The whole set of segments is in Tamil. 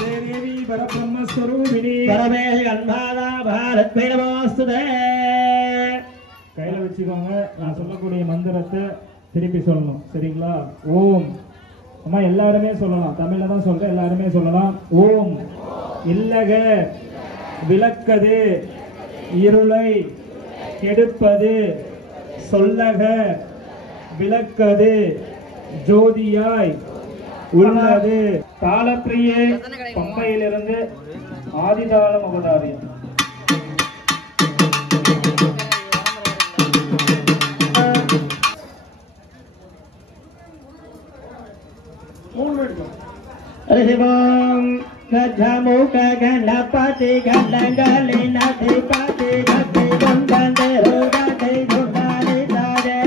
देवी परब्रह्म स्वरूपिणी परमेश गंधादा भारत नमोस्तुते கையில வச்சுக்கோங்க. நான் சொல்லக்கூடிய மந்திரத்தை திருப்பி சொல்லணும், சரிங்களா? ஓம். அம்மா எல்லாருமே சொல்லலாம், தமிழ்ல தான் சொல்றேன், எல்லாருமே சொல்லலாம். ஓம் இல்லக விளக்கது இருளை கெடுப்பது சொல்லக விளக்கது ஜோதியாய் உள்ளது. தாளப்பிரியே பம்பையிலிருந்து ஆதிதாளம் அவதாரியம். ரிஷிவோம் கஜமுக கணபதி கணங்களி நதிபதி கதி குந்தந்தே ரோகதை குண்டாரி தாரே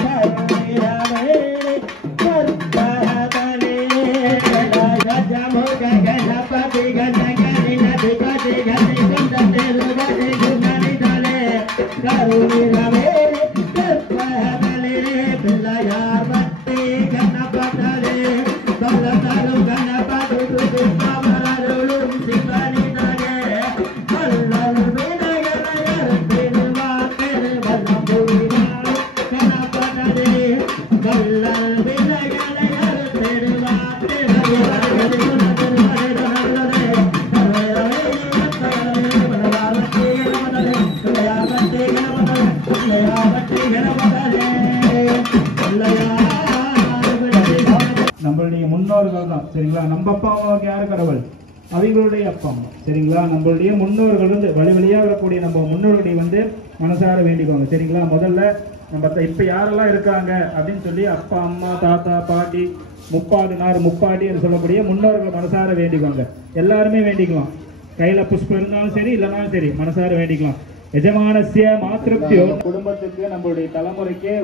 கருணிரவேரி கருப்பஹதலே கஜமுக கணபதி கணங்களி நதிபதி கதி குந்தந்தே ரோகதை குண்டாரி தாரே கருணிரவேரி கருப்பஹதலே பிள்ளையார் பக்தி கணபதலே பலதரு கணபதி துதிப்பவரருளும் சிவனிதரே கல்லரு வினயனையர் திருவாக்கரு வல்லபுரிவார் கணபதலே கல்லரு வினயனையர் திருவாக்கரு நம்மளுடைய முன்னோர்கள் தான், சரிங்களா? நம்ம அப்பா அம்மாவுக்கு யாரு கடவுள்? அவங்களுடைய அப்பா அம்மா, சரிங்களா? நம்மளுடைய முன்னோர்கள் வந்து வழி வழியாக வரக்கூடிய நம்ம முன்னோர்களை வந்து மனசார வேண்டிக்கோங்க, சரிங்களா? முதல்ல நம்ம இப்ப யாரெல்லாம் இருக்காங்க அப்படின்னு சொல்லி அப்பா அம்மா தாத்தா பாட்டி முப்பாடு முப்பாடி என்று சொல்லக்கூடிய முன்னோர்கள் மனசார வேண்டிக்கோங்க. எல்லாருமே வேண்டிக்கலாம். கையில புஷ்பம் இருந்தாலும் சரி இல்லைனாலும் சரி மனசார வேண்டிக்கலாம். எஜமானசிய மாத்திருப்தியோ குடும்பத்துக்கு நம்மளுடைய தலைமுறைக்கே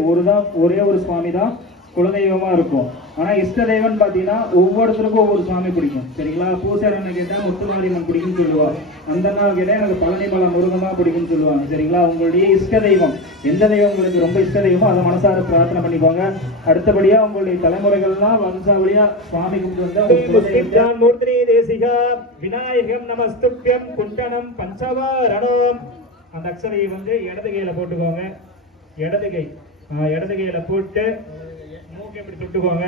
ஒரே ஒரு சுவாமி தான் குலதெய்வமா இருக்கும். ஆனா இஷ்ட தெய்வம் பாத்தீங்கன்னா ஒவ்வொருத்தருக்கும் ஒவ்வொரு சுவாமி பிடிக்கும், சரிங்களா? பூசாரனை கேட்டா முத்துமாரியம்மன் பிடிக்கும்னு சொல்லுவாங்க. அந்த நாள் கேட்டா எனக்கு பழனிமலை முருகமா பிடிக்கும்னு சொல்லுவாங்க, சரிங்களா? உங்களுடைய இஷ்ட தெய்வம் எந்த தெய்வம் உங்களுக்கு ரொம்ப இஷ்ட தெய்வமோ அதை மனசார பிரார்த்தனை பண்ணிக்கோங்க. அடுத்தபடியா உங்களுடைய தலைமுறைகள்லாம் வம்சாவளியா சுவாமி கும்பிட்டு மூர்த்தி தேசிகா விநாயகம் நமஸ்துப்யம் குண்டனம் பஞ்சவாரணம். அந்த அக்ஷரையை வந்து இடது கையில போட்டுக்கோங்க. இடது கையில போட்டு மூக்கை இப்படி தொட்டுக்கோங்க,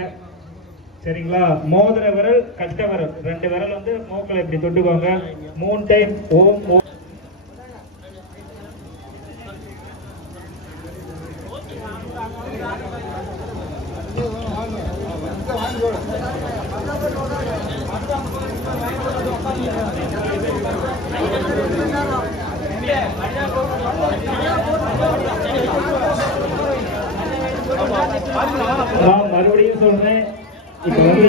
சரிங்களா? மோதிர விரல் கட்ட விரல் 2 விரல் வந்து மூக்கில் இப்படி தொட்டுக்கோங்க. 3 டைம் ஓம் ஓம். நான் மறுபடியும் சொல்றேன், இப்ப வந்து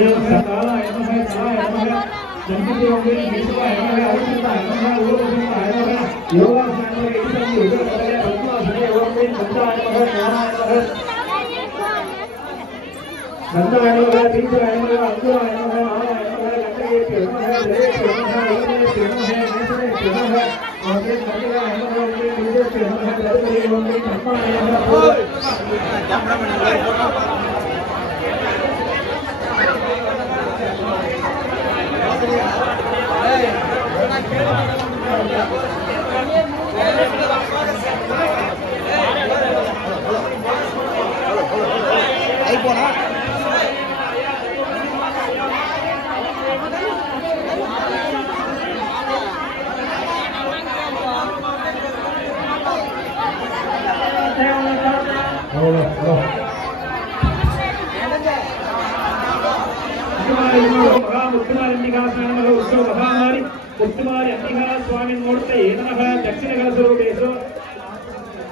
முத்துமாரி அம்பிகா சுவாமி மூர்த்தி நமக தட்சிண கலசுரூபேஷு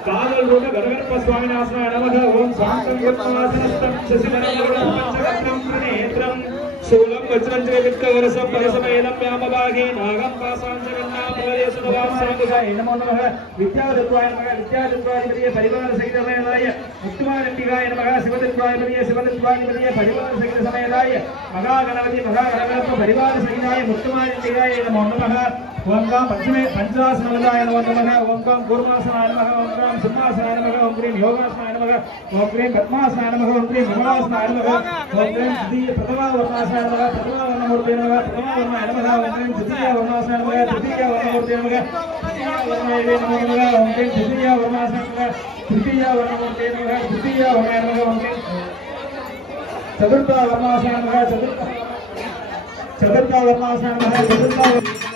காதல் ரூப கரகர்ப்ப சுவாமிநாசன நமக ஓம் சாந்தம் குருவாசனஸ்தம் சசிதரம் பஞ்சகத்ரம் பிரணேத்ரம் சூலம் वज्रंजवित्तगरसं परसमेनं व्यामभागे नागं पासाञ्चरन्नां प्रदेशदवां सर्वदाय नमो नमः विद्यादत्वाय नमः विद्यादत्वाय परिवार सहित समेताय मुक्तिमानंबिकाय नमः शिवदत्वाय शिवदत्वाय परिवार सहित समेताय महागणपति परिवार सहिताय मुक्तिमानंबिकाय नमो नमः ओम गां पंचासनाय नमो नमः ओम गां कूर्मासनाय नमः ओम गां सिंहासनाय नमः ओम ग्रीं योगासनाय नमः ओम ग्रीं पद्मासनाय नमः ओम ग्रीं विमलासनाय नमः ओम ग्रीं द्वितीय प्रथमा वर्णासनाय नमः प्रथमा वर्णमूर्ते नमः प्रथमा वर्णाय नमः ओम ग्रीं तृतीय वर्णासनाय नमः तृतीय वर्णमूर्ते नमः तृतीय वर्णाय नमः ओम ग्रीं तृतीय वर्णासनाय नमः तृतीय वर्णमूर्ते नमः तृतीय वर्णाय नमः ओम ग्रीं चतुर्थ वर्णासनाय नमः चतुर्थ वर्णासनाय नमः चतुर्थ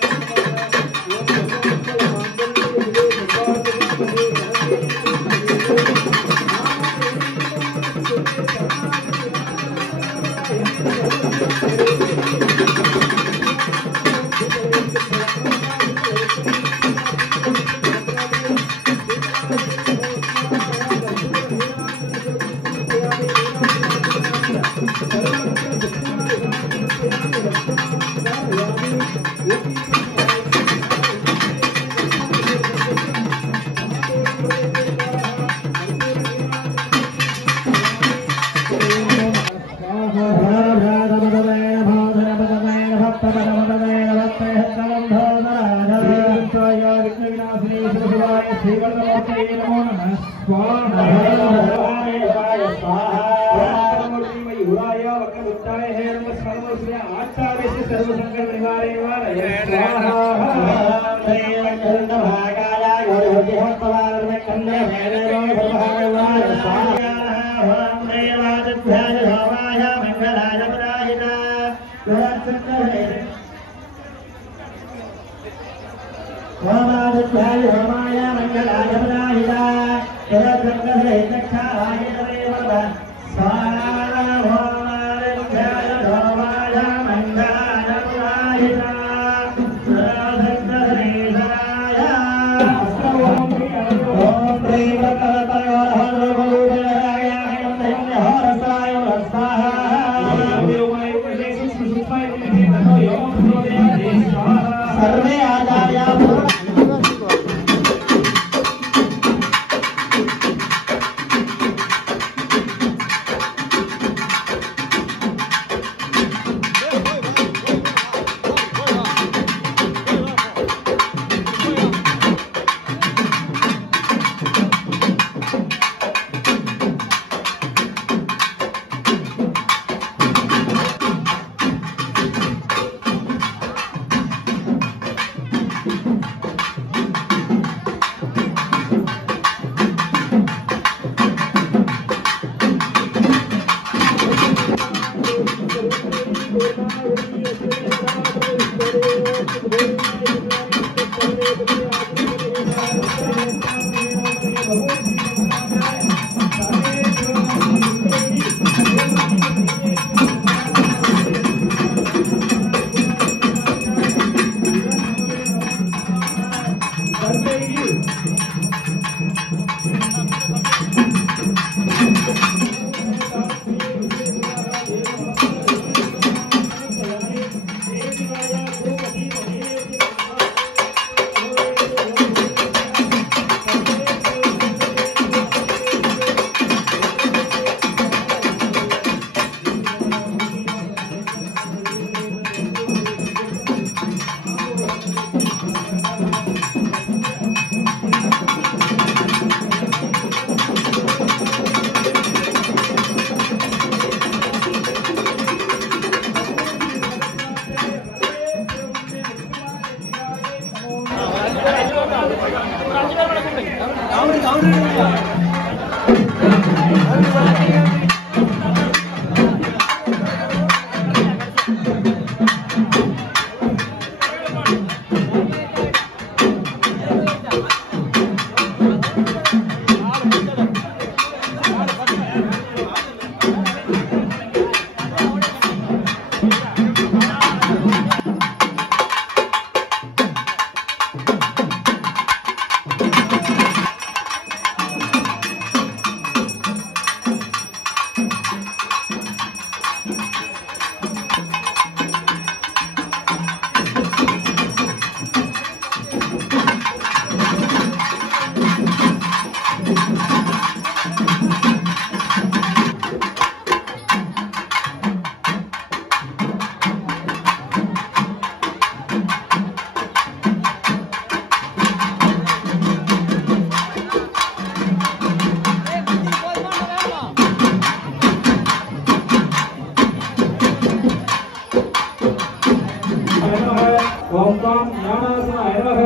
ஓம் காம் ஞானாசனாய நமக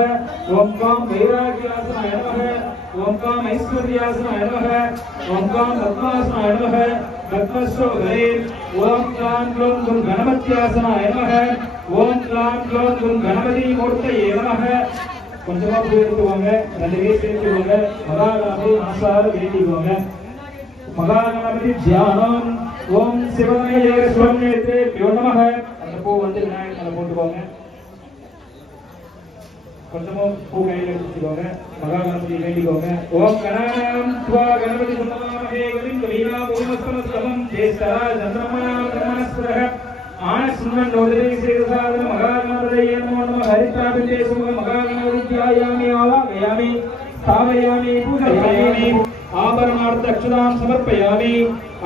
ஓம் காம் வைராகியாசனாய நமக ஓம் காம் ஐஸ்வர்யாசனாய நமக ஓம் காம் பத்மாசனாய நமக பத்மஸ்வரே ஓம் க்ளாம் க்ளோம் கும் கணபத்யாசனாய நமக ஓம் க்ளாம் க்ளோம் கும் கணபதி மூர்த்தயே நமக. கொஞ்சமா பூ எடுத்துவாங்க, 2 பேர் சேர்த்துவாங்க. மகாகணபதி மனசார வேண்டிக்குவாங்க. மகாகணபதி தியானம். ஓம் சிவனே ஸ்வர்ணேத்ரே ப்யோ நமக. அந்த பூ வந்து விநாயகர் மேல போட்டுவாங்க. கொஞ்சமா பூ கையில எடுத்துக்கோங்க. மகாகணபதி வேண்டிக்கோங்க. ஓம் கணானாம் த்வா கணபதி சன்னமாமஹே கவிம் கவீனா பூமஸ்தமஸ்தமம் ஜேஷ்டா சந்திரமா பிரம்மணஸ்வரஹ ஆனசுமன் நோதரே ஸ்ரீசாதன மகாகணபதியே நமோ நமः. ஹரித்ராபிதே சும மகாகணபதி தியாயாமி ஆவாகயாமி ஸ்தாபயாமி பூஜயாமி ஆபரணார்த்த அக்ஷதாம் சமர்ப்பயாமி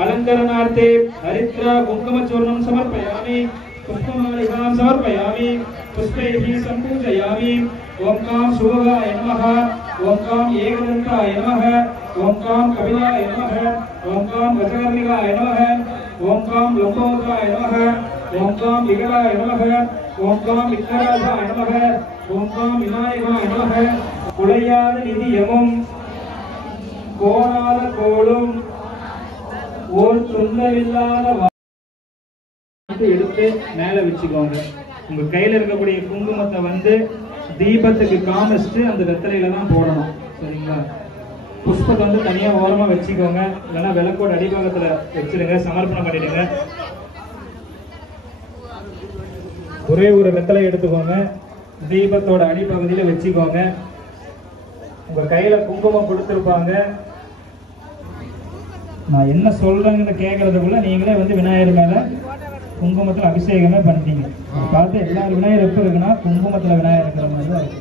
அலங்கரணார்த்தே ஹரித்ரா குங்குமச்சூர்ணம் சமர்ப்பயாமி புஷ்பமாலிகாம் சமர்ப்பயாமி புஷ்பைஹி சம்பூஜயாமி. ஓம் காம் சுபகாய நமः ஓம் காம் ஏகதந்தாய நமः ஓம் காம் கபிலாய நமः ஓம் காம் கஜகர்ணிகாய நமः ஓம் காம் லம்போதராய நமः ஓம் காம் விகடாய நமः ஓம் காம் விக்னராஜாய நமः ஓம் காம் விநாயகாய நமः. குலையாத நிதியமும் கோணாத கோளும் ஓர் துன்பமில்லாத எடுத்து மேல வச்சுக்கோங்க. உங்க கையில இருக்கக்கூடிய குங்குமத்தை வந்து தீபத்துக்கு காமிச்சிட்டு அந்த வெத்தலையில தான் போடணும். சரிங்களா? புஷ்பத்தை வந்து தனியா ஓரமா வச்சுக்கோங்க. இல்லைன்னா விளக்கோட அடிபாகத்துல வச்சிருங்க, சமர்ப்பணம் பண்ணிடுங்க. ஒரே ஒரு வெத்தலை எடுத்துக்கோங்க, தீபத்தோட அடிப்பகுதியில வச்சுக்கோங்க. உங்க கையில குங்குமம் கொடுத்துருப்பாங்க. நான் என்ன சொல்றேன்னு கேட்கறதுக்குள்ள நீங்களே வந்து விநாயகர் மேல குங்குமத்துல அபிஷேகமே பண்ணிட்டீங்க. பார்த்து எல்லாரும் விநாயகர் எப்ப இருக்குன்னா குங்குமத்துல விநாயகர் இருக்கிற மாதிரி தான் இருக்கு.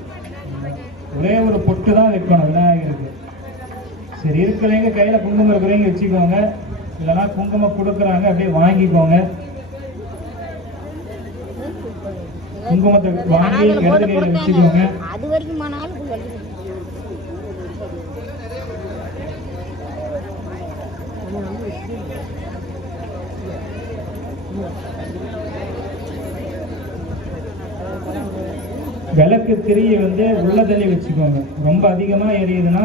ஒரே ஒரு பொட்டு தான் வைக்கணும் விநாயகருக்கு. சரி, இருக்கிறவங்க கையில குங்குமம் இருக்கிறவங்க வச்சுக்கோங்க. இல்லைன்னா குங்குமம் கொடுக்குறாங்க, அப்படியே வாங்கிக்கோங்க. குங்குமத்தை வாங்கி இடது கையில வச்சுக்கோங்க. அது வரைக்கும் விளக்கு திரியை வந்து உள்ள தள்ளி வச்சுக்கோங்க. ரொம்ப அதிகமா எரியுதுன்னா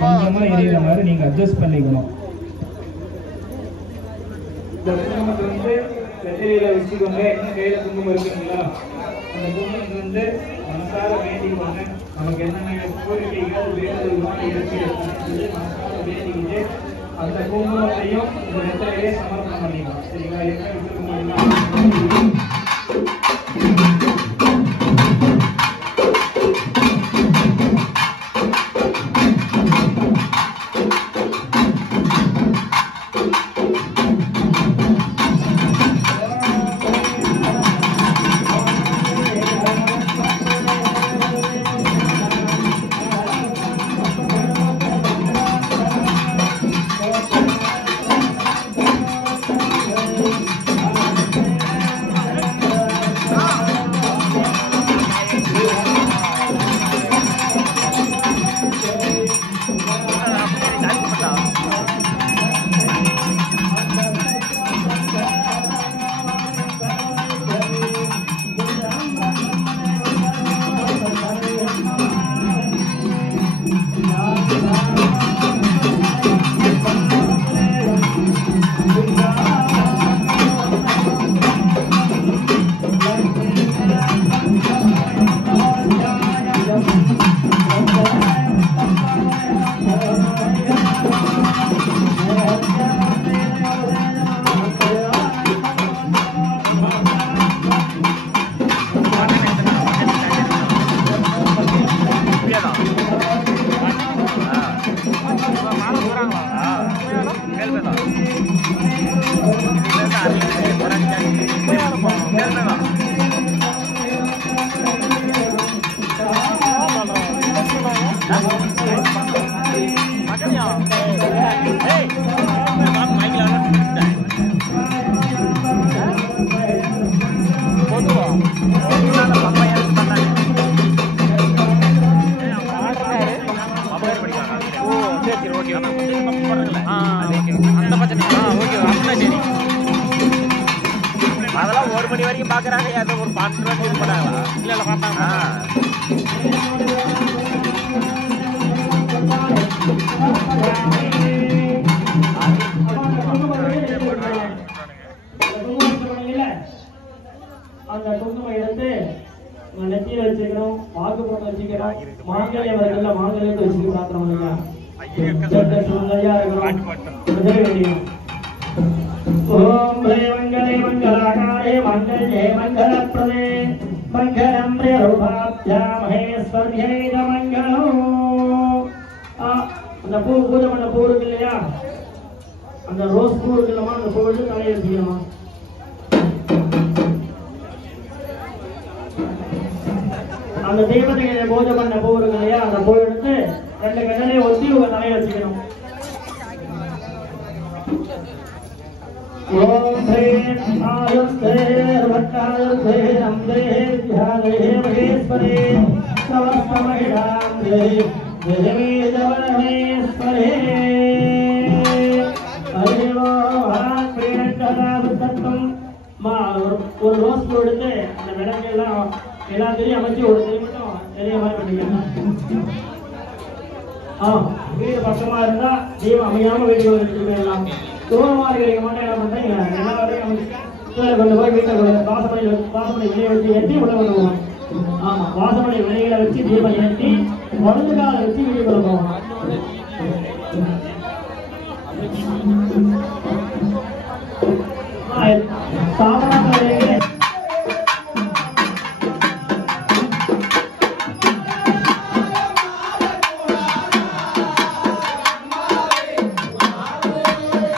கொஞ்சமா எரியுற மாதிரி நீங்க அட்ஜஸ்ட் பண்ணிக்கணும். இந்த குங்குமத்தை வந்து வெற்றிலையில வச்சுக்கோங்க. என்ன கையில குங்குமம் இருக்குங்களா, அந்த குங்குமத்தை வந்து மனசார வேண்டிக்கோங்க. நமக்கு என்னென்ன கோரிக்கைகள் வேண்டுதல்கள் இருக்கு மனசார வேண்டிக்கிட்டு அந்த குங்குமத்தையும் இந்த வெற்றிலையிலே சமர்ப்பணம் பண்ணிக்கலாம். சரிங்களா? என்ன வச்சிருக்கீங்களா 1 மணி வரைக்கும் பாக்குறாங்க. யாரும் ஒரு 12 ரூபாய் இது பண்ணாங்களா? இல்ல பார்த்தாங்க. அந்த குங்குமம் எடுத்து நெத்தியில வச்சுக்கிறோம், வாக்குப்புறம் வச்சுக்கிறோம், மாங்கல்ய வரல மாங்கல்யத்தை வச்சுக்க பாத்திரம் ஓம் மங்களே மங்களாகாரே மங்களே மங்களப்ரதே மங்களம் ரூபாப்யாமஹேஸ்வர்யே மங்களம். அந்த பூ பூஜை பண்ண பூ இருக்கு இல்லையா, அந்த ரோஸ் பூ இருக்குல்லமா, அந்த பூ எடுத்து தலையை வச்சுக்கணுமா. அந்த தெய்வத்துக்கு பூஜை பண்ண பூ இருக்கு இல்லையா, அந்த பூ எடுத்து 2 கண்ணலையும் ஒத்தி உங்க தலையை வச்சுக்கணும். ஓம் ஹ்ரீம் ஆயுர்தேர்வட்டாயுர்தே நம்தே தியானே மகேஸ்வரே சவஸ்தமகிடாம் தேவே தேவமேஸ்வரே ஹரிவோ ஆக்ரேண்டதாபத்தம். ஒரு ரோஸ் பூ எடுத்து அந்த விளக்கு எல்லாத்தையும் அமைச்சு ஒரு மட்டும் தெரிய மாதிரி பண்ணிக்கலாம். வீடு பக்கமா இருந்தா தீபம் அமையாம வீட்டுக்கு எடுத்துட்டு போயிடலாம். தூரமா இருக்கிற மட்டும் என்ன பண்றீங்க, எல்லாத்தையும் அமைச்சு கொண்டு போய் வீட்டுல வாசப்படி வெளியே வச்சு ஏற்றி உள்ள பண்ணுவோம். ஆமா, வாசப்படி வெளியில வச்சு தீபம் ஏற்றி வலது கால வச்சு வீட்டுக்குள்ள போவோம். சாதாரண